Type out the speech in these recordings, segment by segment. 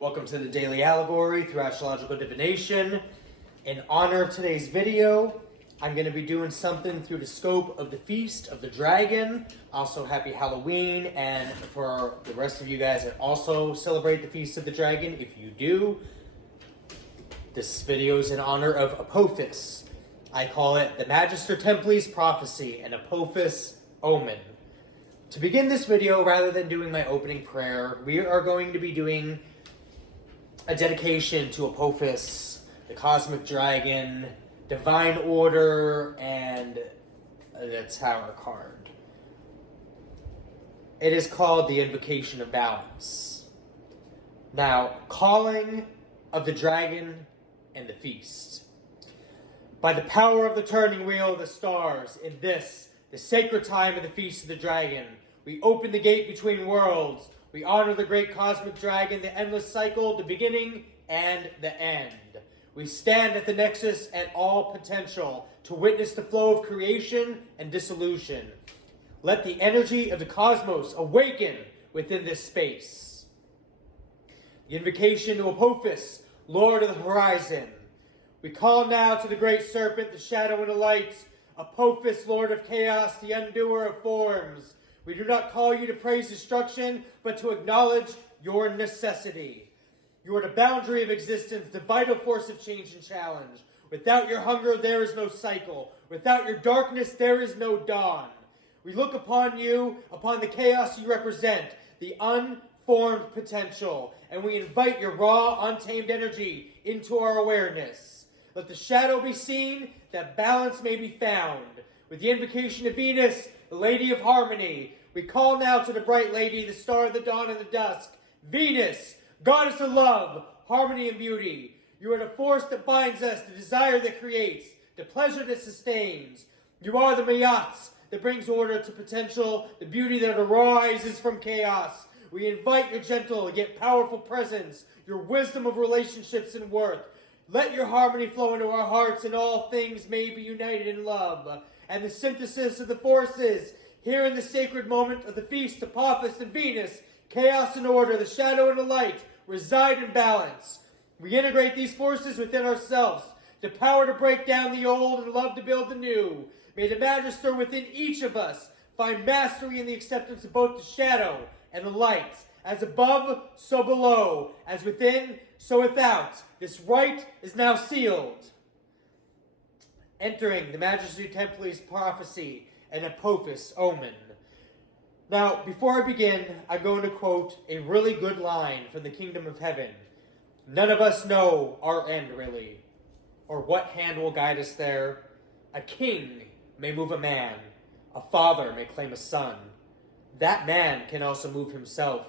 Welcome to the Daily Allegory through Astrological Divination. In honor of today's video, I'm going to be doing something through the scope of the Feast of the Dragon. Also, happy Halloween, and for the rest of you guys that also celebrate the Feast of the Dragon, if you do, this video is in honor of Apophis. I call it the Magister Templi's Prophecy and Apophis Omen. To begin this video, rather than doing my opening prayer, we are going to be doing a dedication to Apophis, the Cosmic Dragon, Divine Order, and the Tower card. It is called the Invocation of Balance. Now, calling of the dragon and the feast. By the power of the turning wheel of the stars, in this, the sacred time of the Feast of the Dragon, we open the gate between worlds. We honor the great cosmic dragon, the endless cycle, the beginning and the end. We stand at the nexus at all potential to witness the flow of creation and dissolution. Let the energy of the cosmos awaken within this space. The invocation to Apophis, Lord of the horizon. We call now to the great serpent, the shadow and the light, Apophis, Lord of chaos, the undoer of forms. We do not call you to praise destruction, but to acknowledge your necessity. You are the boundary of existence, the vital force of change and challenge. Without your hunger, there is no cycle. Without your darkness, there is no dawn. We look upon you, upon the chaos you represent, the unformed potential, and we invite your raw, untamed energy into our awareness. Let the shadow be seen, that balance may be found. With the invocation of Venus, the Lady of Harmony, we call now to the bright lady, the star of the dawn and the dusk, Venus, goddess of love, harmony and beauty. You are the force that binds us, the desire that creates, the pleasure that sustains. You are the mayats that brings order to potential, the beauty that arises from chaos. We invite your gentle yet powerful presence, your wisdom of relationships and worth. Let your harmony flow into our hearts, and all things may be united in love. And the synthesis of the forces, here in the sacred moment of the feast, Apophis and Venus, chaos and order, the shadow and the light, reside in balance. We integrate these forces within ourselves, the power to break down the old and love to build the new. May the Magister within each of us find mastery in the acceptance of both the shadow and the light. As above, so below. As within, so without. This rite is now sealed. Entering the Magister Templi's Prophecy and Apophis Omen. Now, before I begin, I'm going to quote a really good line from the Kingdom of Heaven. None of us know our end, really, or what hand will guide us there. A king may move a man. A father may claim a son. That man can also move himself.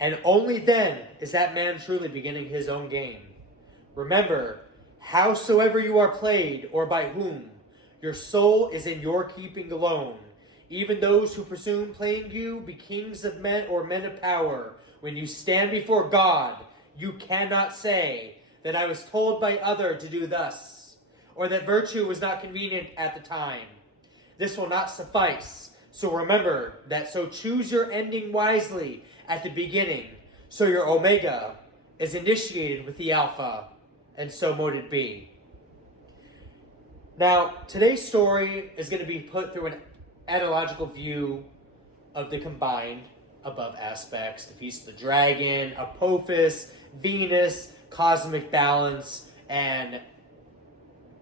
And only then is that man truly beginning his own game. Remember, howsoever you are played, or by whom, your soul is in your keeping alone. Even those who presume playing you be kings of men or men of power. When you stand before God, you cannot say that I was told by other to do thus, or that virtue was not convenient at the time. This will not suffice. So remember that, so choose your ending wisely at the beginning, so your Omega is initiated with the Alpha, and so mote it be. Now, today's story is going to be put through an analogical view of the combined above aspects, the Feast of the Dragon, Apophis, Venus, cosmic balance, and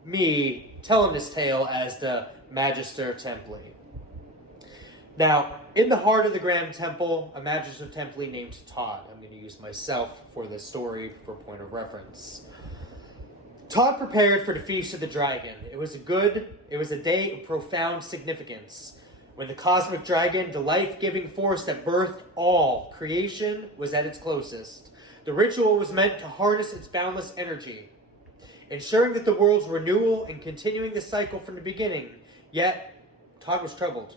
me telling this tale as the Magister Templi. Now, in the heart of the Grand Temple, a Magister Templi named Todd. I'm going to use myself for this story for point of reference. Todd prepared for the Feast of the Dragon. It was a day of profound significance. When the cosmic dragon, the life-giving force that birthed all creation, was at its closest. The ritual was meant to harness its boundless energy, ensuring that the world's renewal and continuing the cycle from the beginning. Yet, Todd was troubled.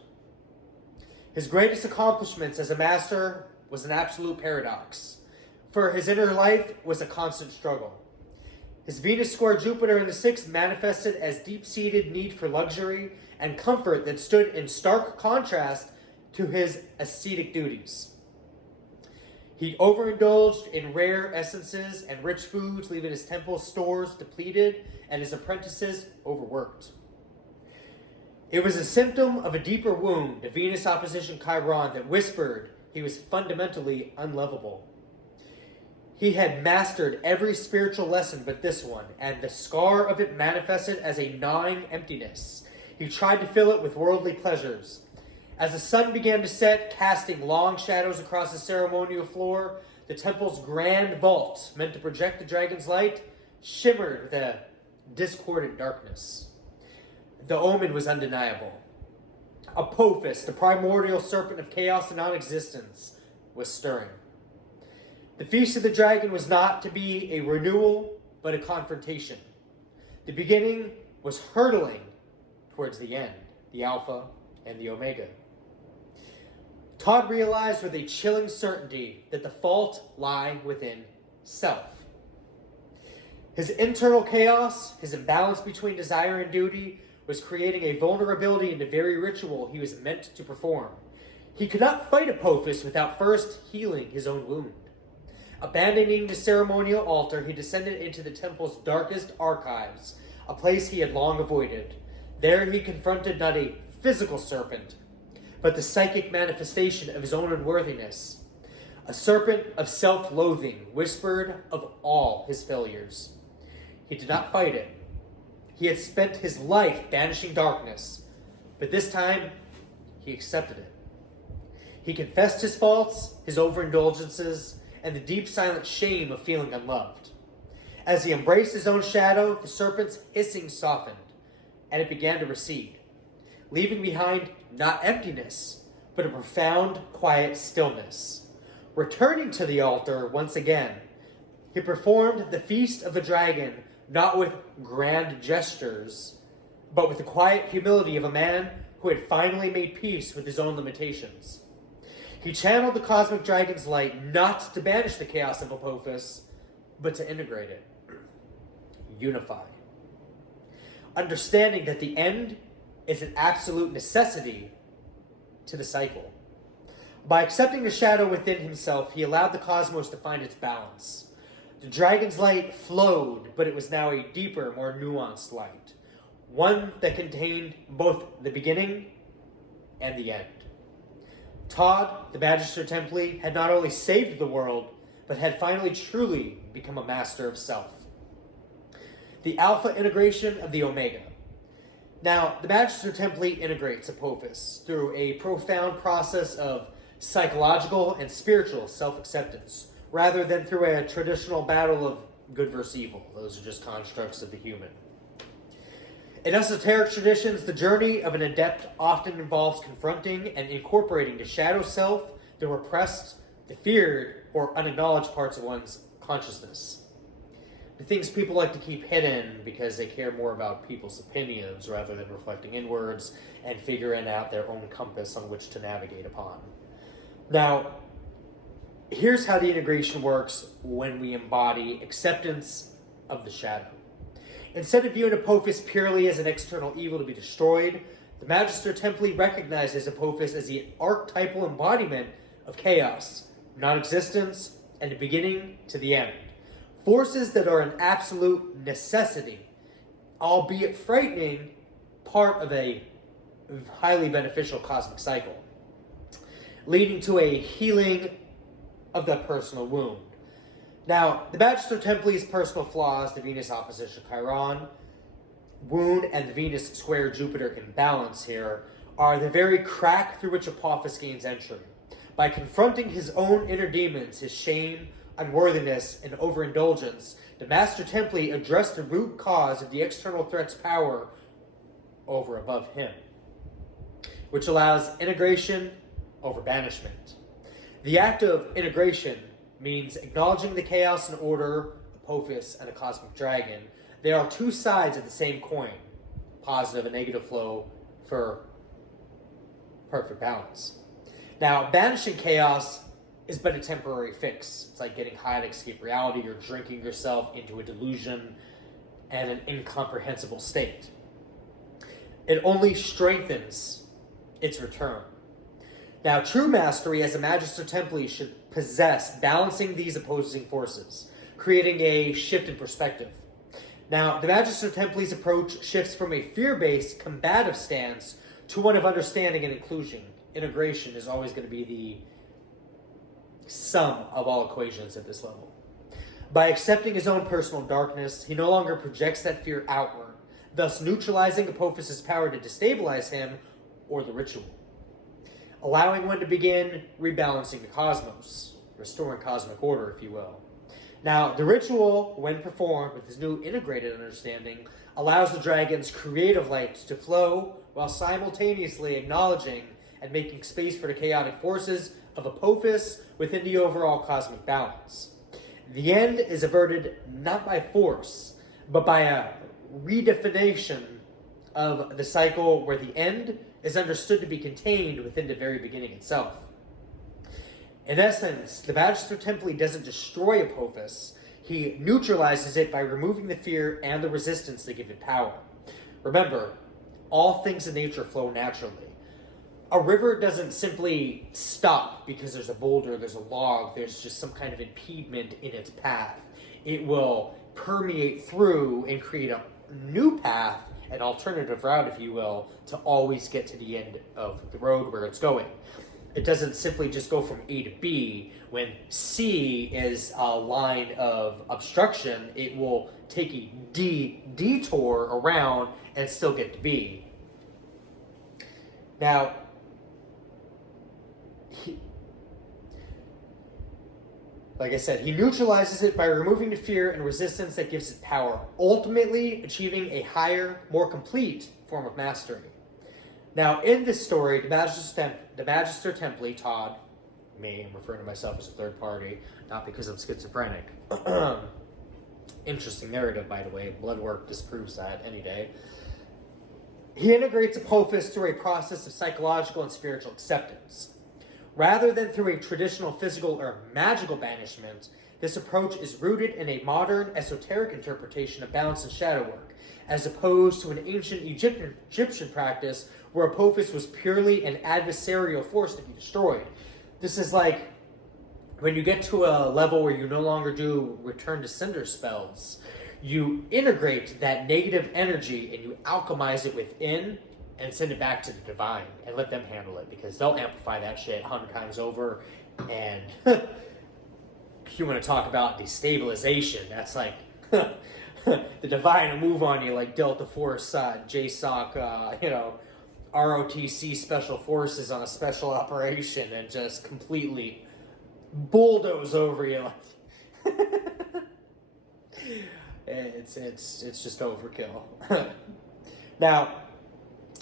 His greatest accomplishments as a master was an absolute paradox, for his inner life was a constant struggle. His Venus square Jupiter in the sixth manifested as deep-seated need for luxury and comfort that stood in stark contrast to his ascetic duties. He overindulged in rare essences and rich foods, leaving his temple stores depleted and his apprentices overworked. It was a symptom of a deeper wound, a Venus opposition Chiron, that whispered he was fundamentally unlovable. He had mastered every spiritual lesson but this one, and the scar of it manifested as a gnawing emptiness. He tried to fill it with worldly pleasures. As the sun began to set, casting long shadows across the ceremonial floor, the temple's grand vault, meant to project the dragon's light, shimmered with a discordant darkness. The omen was undeniable. Apophis, the primordial serpent of chaos and non-existence, was stirring. The Feast of the Dragon was not to be a renewal, but a confrontation. The beginning was hurtling towards the end, the Alpha and the Omega. Todd realized with a chilling certainty that the fault lay within self. His internal chaos, his imbalance between desire and duty, was creating a vulnerability in the very ritual he was meant to perform. He could not fight Apophis without first healing his own wound. Abandoning the ceremonial altar, he descended into the temple's darkest archives, a place he had long avoided. There he confronted not a physical serpent, but the psychic manifestation of his own unworthiness. A serpent of self-loathing whispered of all his failures. He did not fight it. He had spent his life banishing darkness, but this time he accepted it. He confessed his faults, his overindulgences, and the deep silent shame of feeling unloved. As he embraced his own shadow, the serpent's hissing softened, and it began to recede, leaving behind not emptiness, but a profound, quiet stillness. Returning to the altar once again, he performed the Feast of the Dragon, not with grand gestures, but with the quiet humility of a man who had finally made peace with his own limitations. He channeled the cosmic dragon's light not to banish the chaos of Apophis, but to integrate it, unify. Understanding that the end is an absolute necessity to the cycle. By accepting the shadow within himself, he allowed the cosmos to find its balance. The dragon's light flowed, but it was now a deeper, more nuanced light, one that contained both the beginning and the end. Todd, the Magister Templi, had not only saved the world, but had finally truly become a master of self. The Alpha integration of the Omega. Now, the Magister Templi integrates Apophis through a profound process of psychological and spiritual self-acceptance, rather than through a traditional battle of good versus evil. Those are just constructs of the human. In esoteric traditions, the journey of an adept often involves confronting and incorporating the shadow self, the repressed, the feared, or unacknowledged parts of one's consciousness. The things people like to keep hidden because they care more about people's opinions rather than reflecting inwards and figuring out their own compass on which to navigate upon. Now, here's how the integration works when we embody acceptance of the shadow. Instead of viewing Apophis purely as an external evil to be destroyed, the Magister Templi recognizes Apophis as the archetypal embodiment of chaos, non-existence, and the beginning to the end. Forces that are an absolute necessity, albeit frightening, part of a highly beneficial cosmic cycle, leading to a healing of the personal wound. Now, the Magister Templi's personal flaws, the Venus opposition Chiron, wound, and the Venus square Jupiter imbalance here, are the very crack through which Apophis gains entry. By confronting his own inner demons, his shame, unworthiness, and overindulgence, the Master Templi addressed the root cause of the external threat's power over above him, which allows integration over banishment. The act of integration means acknowledging the chaos and order, Apophis and a cosmic dragon. They are two sides of the same coin, positive and negative flow for perfect balance. Now, banishing chaos is but a temporary fix. It's like getting high to escape reality or drinking yourself into a delusion and an incomprehensible state. It only strengthens its return. Now, true mastery as a Magister Templi should possess, balancing these opposing forces, creating a shift in perspective. Now, the Magister Templi's approach shifts from a fear-based, combative stance to one of understanding and inclusion. Integration is always going to be the sum of all equations at this level. By accepting his own personal darkness, he no longer projects that fear outward, thus neutralizing Apophis' power to destabilize him or the ritual, allowing one to begin rebalancing the cosmos, restoring cosmic order, if you will. Now, the ritual, when performed with his new integrated understanding, allows the dragon's creative light to flow while simultaneously acknowledging and making space for the chaotic forces of Apophis within the overall cosmic balance. The end is averted not by force, but by a redefinition of the cycle where the end is understood to be contained within the very beginning itself. In essence, the Magister Templi doesn't destroy Apophis, he neutralizes it by removing the fear and the resistance that give it power. Remember, all things in nature flow naturally. A river doesn't simply stop because there's a boulder, there's a log, there's just some kind of impediment in its path. It will permeate through and create a new path, an alternative route, if you will, to always get to the end of the road where it's going. It doesn't simply just go from A to B. When C is a line of obstruction, it will take a detour around and still get to B. Now, like I said, he neutralizes it by removing the fear and resistance that gives it power, ultimately achieving a higher, more complete form of mastery. Now, in this story, the Magister Templi, Todd, me, I'm referring to myself as a third party, not because I'm schizophrenic. Interesting narrative, by the way. Blood work disproves that any day. He integrates Apophis through a process of psychological and spiritual acceptance. Rather than through a traditional physical or magical banishment, this approach is rooted in a modern, esoteric interpretation of balance and shadow work, as opposed to an ancient Egyptian practice where Apophis was purely an adversarial force to be destroyed. This is like when you get to a level where you no longer do return to sender spells, you integrate that negative energy and you alchemize it within and send it back to the divine and let them handle it, because they'll amplify that shit 100 times over. And if you want to talk about destabilization, that's like the divine will move on you like Delta Force, JSOC, ROTC Special Forces on a special operation and just completely bulldoze over you. It's just overkill. Now,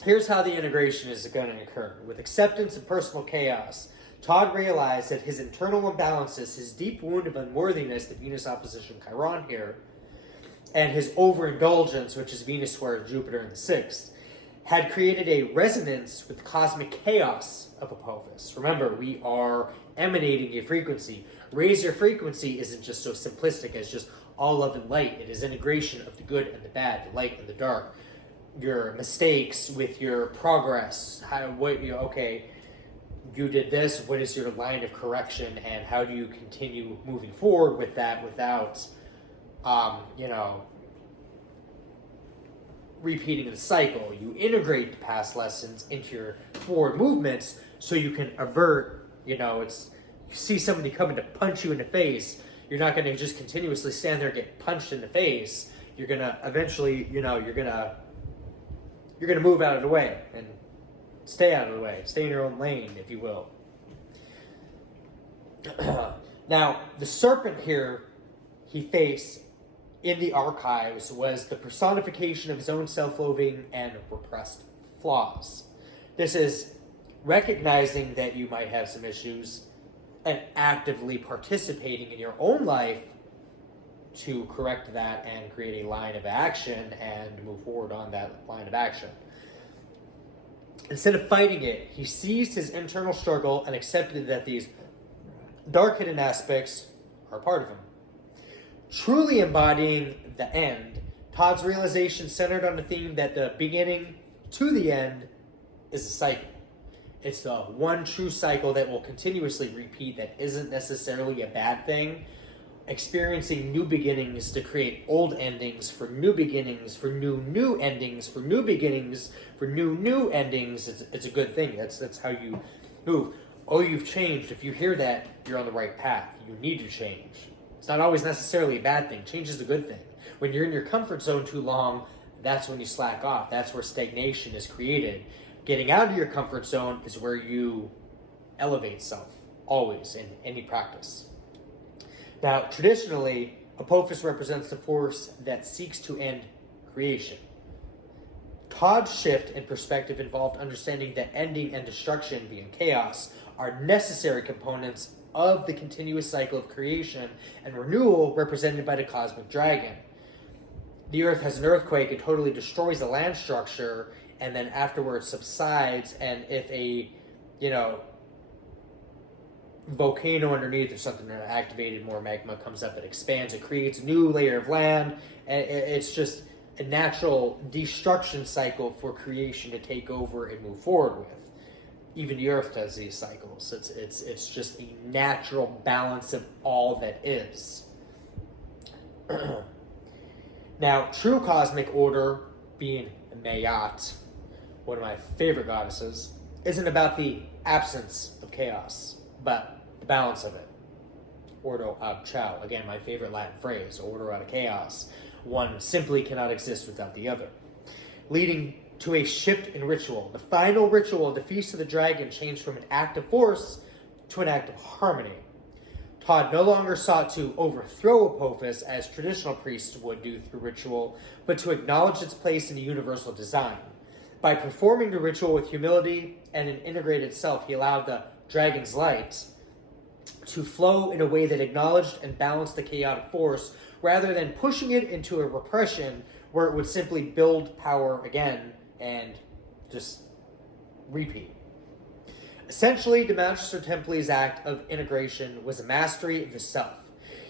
here's how the integration is going to occur. With acceptance and personal chaos, Todd realized that his internal imbalances, his deep wound of unworthiness, the Venus opposition Chiron here, and his overindulgence, which is Venus square Jupiter in the 6th, had created a resonance with the cosmic chaos of Apophis. Remember, we are emanating a frequency. Raise your frequency isn't just so simplistic as just all love and light. It is integration of the good and the bad, the light and the dark. Your mistakes with your progress. You did this. What is your line of correction, and how do you continue moving forward with that without, repeating the cycle? You integrate the past lessons into your forward movements so you can avert, you see somebody coming to punch you in the face. You're not going to just continuously stand there and get punched in the face. You're going to eventually, you're going to move out of the way and stay out of the way. Stay in your own lane, if you will. Now, the serpent here he faced in the archives was the personification of his own self-loathing and repressed flaws. This is recognizing that you might have some issues and actively participating in your own life to correct that and create a line of action and move forward on that line of action. Instead of fighting it, he seized his internal struggle and accepted that these dark hidden aspects are a part of him. Truly embodying the end, Todd's realization centered on the theme that the beginning to the end is a cycle. It's the one true cycle that will continuously repeat that isn't necessarily a bad thing. Experiencing new beginnings to create old endings for new beginnings, for new endings, for new beginnings, for new endings. It's a good thing. That's how you move. Oh, you've changed. If you hear that, you're on the right path. You need to change. It's not always necessarily a bad thing. Change is a good thing. When you're in your comfort zone too long, that's when you slack off. That's where stagnation is created. Getting out of your comfort zone is where you elevate self, always, in any practice. Now, traditionally, Apophis represents the force that seeks to end creation. Todd's shift in perspective involved understanding that ending and destruction, being chaos, are necessary components of the continuous cycle of creation and renewal represented by the cosmic dragon. The earth has an earthquake and totally destroys the land structure, and then afterwards subsides, and if a, volcano underneath or something that activated more magma comes up, it expands, it creates a new layer of land, and it's just a natural destruction cycle for creation to take over and move forward with. Even the earth does these cycles. It's just a natural balance of all that is. Now, true cosmic order, being Mayat, one of my favorite goddesses, isn't about the absence of chaos, but the balance of it. Ordo ab chao. Again, my favorite Latin phrase, order out of chaos. One simply cannot exist without the other. Leading to a shift in ritual. The final ritual of the Feast of the Dragon changed from an act of force to an act of harmony. Todd no longer sought to overthrow Apophis as traditional priests would do through ritual, but to acknowledge its place in the universal design. By performing the ritual with humility and an integrated self, he allowed the dragon's light to flow in a way that acknowledged and balanced the chaotic force, rather than pushing it into a repression where it would simply build power again and just repeat. Essentially, the Magister Templi's act of integration was a mastery of the self.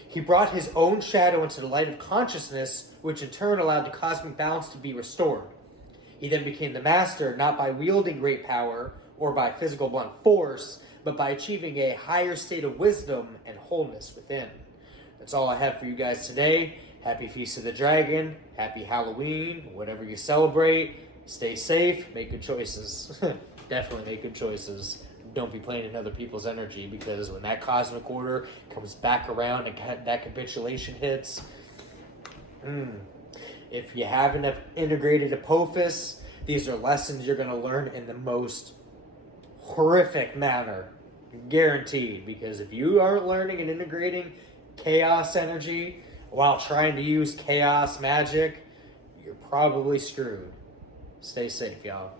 He brought his own shadow into the light of consciousness, which in turn allowed the cosmic balance to be restored. He then became the master, not by wielding great power or by physical blunt force, but by achieving a higher state of wisdom and wholeness within. That's all I have for you guys today. Happy Feast of the Dragon, happy Halloween, whatever you celebrate. Stay safe, make good choices. Definitely make good choices. Don't be playing in other people's energy, because when that cosmic order comes back around and that capitulation hits, if you haven't integrated Apophis, these are lessons you're going to learn in the most horrific manner. Guaranteed. Because if you aren't learning and integrating chaos energy while trying to use chaos magic, you're probably screwed. Stay safe, y'all.